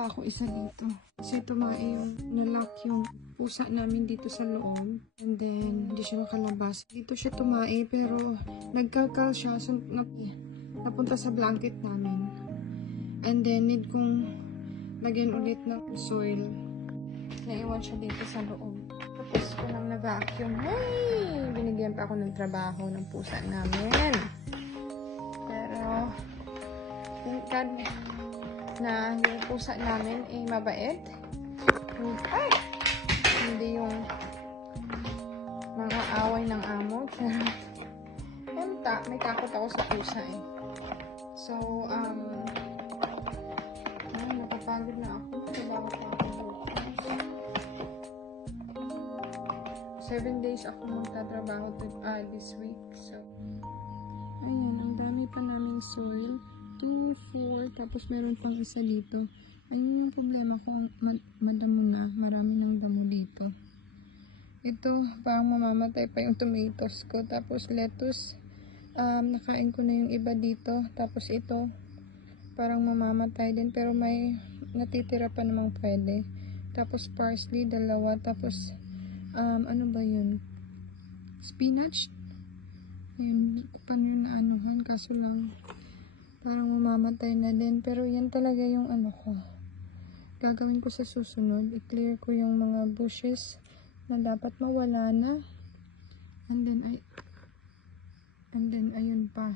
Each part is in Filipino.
pa ako isa dito. Kasi tumae yung nalock yung pusa namin dito sa loob. And then, hindi siya nakalabas. Dito siya tumae pero nagkakal siya. So, napunta sa blanket namin. And then, need kong lagyan ulit ng soil. Naiwan siya dito sa loob. Tapos ko nang na-vacuum. Hey! Binigyan pa ako ng trabaho ng pusa namin. Pero, thank God na yung pusa namin ay mabait. Ay! Hindi yung mga away ng amo. May takot ako sa pusa eh. So, napapagod na ako. Trabaho pa ako. 7 days ako magtatrabaho this week. So, ayun, ang dami pa namin soil. 2, 4, tapos meron pang isa dito. Ayun yung problema ko, madamo na. Marami ng damo dito. Ito, parang mamamatay pa yung tomatoes ko. Tapos lettuce, nakain ko na yung iba dito. Tapos ito, parang mamamatay din. Pero may natitira pa namang pwede. Tapos parsley, 2. Tapos, ano ba yun? Spinach? Ayun, paano yun na anuhan. Kaso lang, parang mamamatay na din. Pero yan talaga yung ano ko. Gagawin ko sa susunod. I-clear ko yung mga bushes na dapat mawala na. And then ayun pa.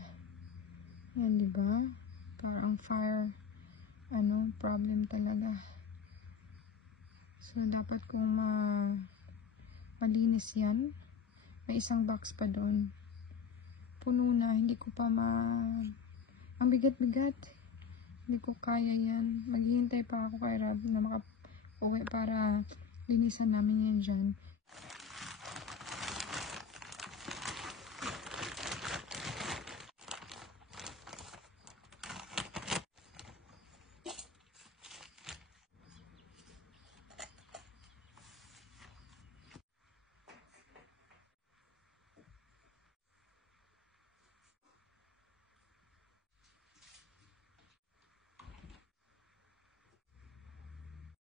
Yan, diba? Parang fire, problem talaga. So, dapat kong malinis yan. May isang box pa doon. Puno na. Hindi ko pa ang bigat-bigat. Hindi ko kaya yan. Maghihintay pa ako kay Rob na makauwi para linisan namin yan dyan.